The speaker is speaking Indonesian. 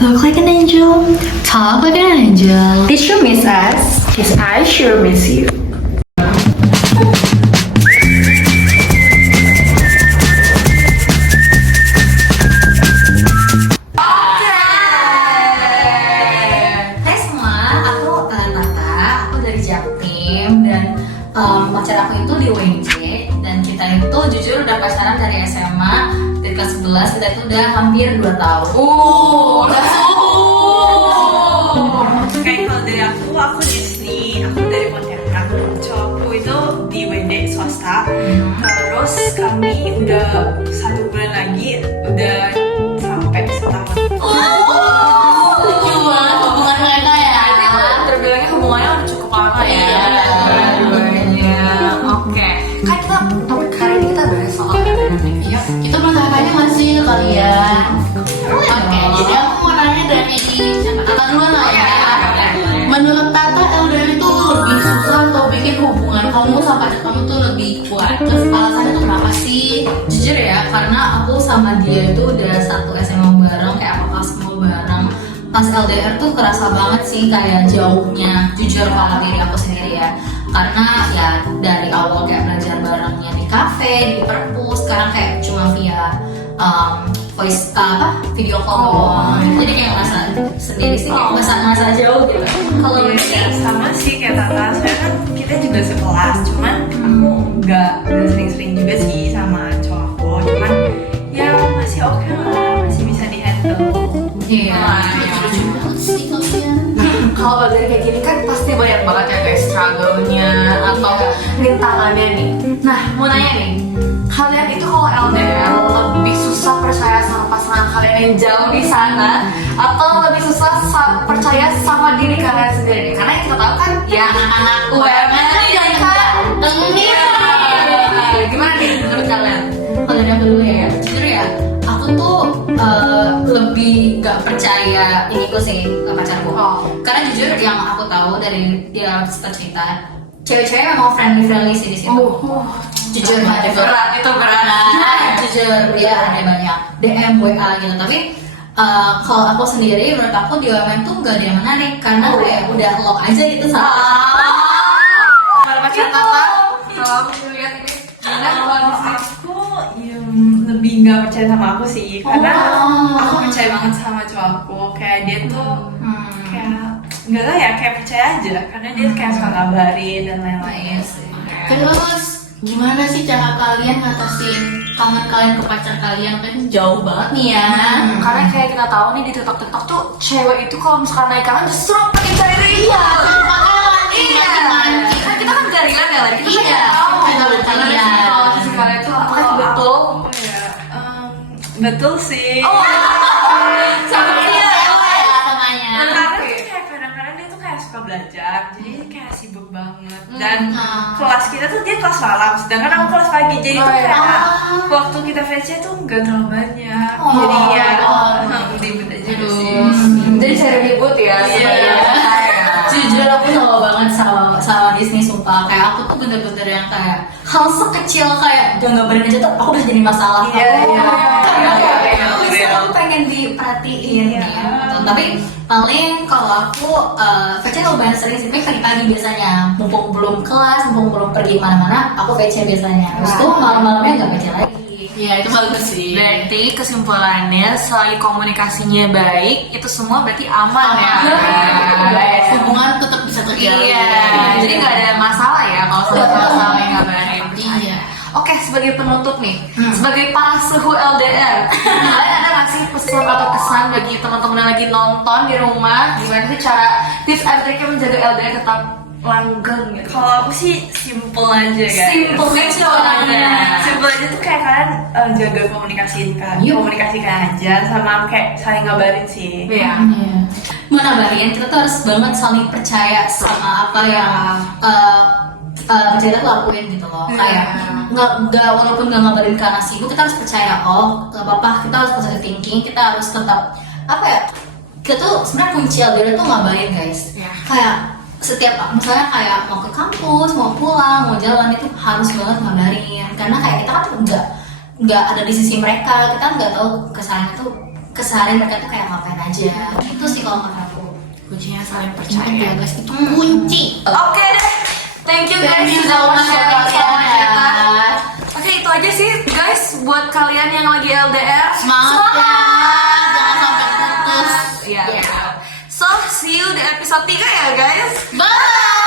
Look like an angel, talk like an angel. Did you miss us? Cause I sure miss you. Hai semua, aku Tata, aku dari Jaktim dan pacar aku itu di UNJ dan kita itu jujur udah pacaran dari SMA dari kelas 11, kita itu udah hampir 2 tahun. Kayak kalau dari aku Disney, aku dari Pontianak. Cowokku itu di WD swasta. Terus kami udah 1 bulan lagi udah sampai setahun. Lucu banget hubungan mereka ya. Terbilangnya hubungannya udah cukup lama ya. Iya. Dua-duanya. Oke. Kan kita topik kali ini kita bahas soal LDR. Iya, kita bertanya-tanya nggak sih ke kalian? Oke, jadi aku mau nanya dari Tata dulu lah ya. Menurut Tata, LDR itu lebih susah atau bikin hubungan kamu sama pacar kamu tuh lebih kuat? Terus alasannya tuh kenapa sih? Jujur ya, karena aku sama dia itu udah satu SMA bareng, kayak apa kelas semua bareng. Pas LDR tuh kerasa banget sih kayak jauhnya. Jujur kalau diri aku sendiri ya, karena ya dari awal kayak belajar barengnya di kafe, di perpus, sekarang kayak cuma via voice video call doang. Jadi kayak ngerasa sendiri sih, kayak ngerasa jauh gitu. Kalau Iya, sama sih kayak Tata. Soalnya kan kita juga sekelas, cuman aku nggak sering-sering juga sih sama cowokku. Cuman ya masih oke lah, masih bisa dihandle. iya, lucu banget sih kalian. Kalau LDR kayak gini kan pasti banyak banget ya guys struggle-nya atau rintangannya nih. Nah, mau nanya nih, kalian itu kalau LDR lebih susah percaya sama pasangan kalian yang jauh di sana atau lebih susah percaya sama diri kalian sendiri? Karena yang kita tahu kan ya anak-anak UMN kan Iya. gimana nih menurut kalian? Kalau dari aku dulu ya, jujur ya, aku tuh lebih gak percaya iniku sih ke pacarku. Karena jujur yang aku tahu dari dia cerita, cewek-cewek memang friendly sih di situ. Jujur ada berat itu berat. jujur dia ada banyak DM, WA gitu. Tapi kalau aku sendiri, menurut aku di OMN tuh gak ada yang menarik karena kayak udah lock aja gitu sama. Kalau pacar Tata, kalau aku lihat ini gimana kalau Aku yang lebih nggak percaya sama aku sih, karena aku percaya banget sama cowokku. Kayak dia tuh kayak nggak tahu ya, kayak percaya aja karena dia kayak suka ngabarin dan lain-lain. Terus gimana sih cara kalian ngatasin kangen kalian ke pacar kalian, kan jauh banget nih ya. Karena kayak kita tahu nih di TikTok tuh cewek itu kalau misalkan naik kangen justru pakai cari Iya, Iya. Kan kita kan gak relate ya lagi. Kita Iya, nggak tahu kita bertanya. kalau si kalian itu apakah itu betul? Betul sih. sama dia namanya. Karena tuh kayak kadang-kadang dia tuh kayak suka belajar, jadi kayak sibuk banget. Dan kelas kita tuh dia kelas malam, sedangkan aku kelas pagi. Jadi tuh kayak waktu kita VC tuh nggak terlalu banyak. Jadi ya ribet aja sih. Jadi cari ribut ya. Iya. Jujur aku sama banget sama Disney, sumpah. Kayak aku tuh bener-bener yang kayak hal sekecil kayak dia ngabarin aja tuh aku bisa jadi masalah. Iya. Karena kayak Iya. aku selalu pengen diperhatiin Iya. gitu. Tapi paling kalau aku VC lumayan sering sih, tapi pagi-pagi biasanya, mumpung belum kelas, mumpung belum pergi mana-mana, aku VC biasanya. Terus tuh malam-malamnya nggak VC lagi. Iya, itu bagus sih. Berarti kesimpulannya selagi komunikasinya baik itu semua berarti aman ya. Hubungan tetap bisa terjalin. Iya. Jadi nggak ada masalah ya kalau sama-sama yang ngabarin. Iya. Oke, sebagai penutup nih, sebagai para suhu LDR, kalian ada nggak sih pesan atau kesan bagi teman-teman yang lagi nonton di rumah? Gimana sih cara tips and triknya menjaga LDR tetap langgeng gitu? Kalau aku sih simple aja guys. Simple aja. Simple aja tuh kayak kalian jaga komunikasikan aja sama kayak saling ngabarin sih. Iya. Menabarin, kita tuh harus banget saling percaya sama apa yang kita tuh lakuin gitu loh. Kayak nggak walaupun nggak ngabarin karena sibuk, kita harus percaya nggak apa-apa, kita harus positive thinking, kita harus tetap apa ya, kita tuh sebenarnya kunci LDR tuh ngabarin guys. Kayak setiap misalnya kayak mau ke kampus, mau pulang, mau jalan, itu harus banget ngabarin karena kayak kita kan nggak ada di sisi mereka, kita nggak tahu kesalahan itu keseharian mereka tuh kayak ngapain aja. Itu sih kalau menurut aku. Kuncinya saling Ingat percaya. ya guys, itu kunci. Oke deh. Thank you guys Thank you sudah so mau much ya sharing sama kalian ya. kita. Oke, itu aja sih guys buat kalian yang lagi LDR. Semangat ya, jangan sampai putus. Iya. Iya. So, see you di episode 3 ya guys. Bye.